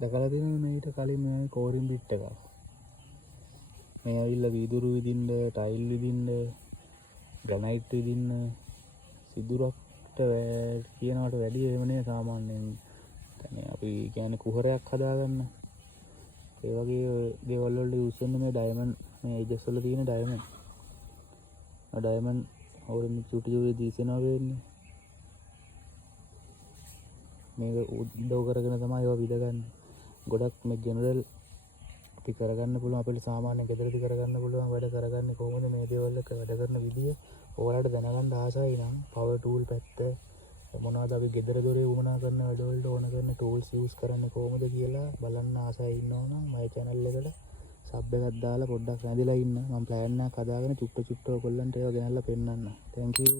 දැකලා තියෙනවද ඊට කලින් මේ කෝරින් බිට් එකක්. මේ ඇවිල්ලා වීදුරු විදින්න, ටයිල් විදින්න, ග්‍රැනයිට් විදින්න, සිදුරක්ට කියනවට වැඩිය එහෙමනේ සාමාන්‍යයෙන්. يعني අපි කියන්නේ කුහරයක් හදාගන්න. ඒ වගේ දේවල් වලට යූස් වෙන්නේ මේ ඩයමන්ඩ්, මේ එජස් වල තියෙන ඩයමන්ඩ්. ඩයමන්ඩ් ඕරෙන් චුටි චුටි දීසෙනවා වෙන්නේ. මේක උදව් කරගෙන තමයි ඒවා විදගන්නේ. ගොඩක් මේ ජෙනරල් අපි කරගන්න පුළුවන්, අපිට සාමාන්‍ය ගෙදරදී කරගන්න පුළුවන් වැඩ කරගන්නේ කොහොමද මේ දේවල් එක වැඩ කරන විදිය ඔයාලට දැනගන්න ආසයි නම් පවර් ටූල් පැත්ත මොනවද අපි ගෙදර දොරේ වුණා කරන වැඩවලට ඕන කරන ටූල්ස් යූස් කරන්නේ කොහොමද කියලා බලන්න ආසයි ඉන්නවනම් මගේ channel එකට සබ් එකක් දාලා පොඩ්ඩක් ඇඳලා ඉන්න. මම ප්ලෑන් එකක් හදාගෙන චුට්ට චුට්ට ඔයගොල්ලන්ට ඒවා ගෙනල්ලා පෙන්නන්න. thank you.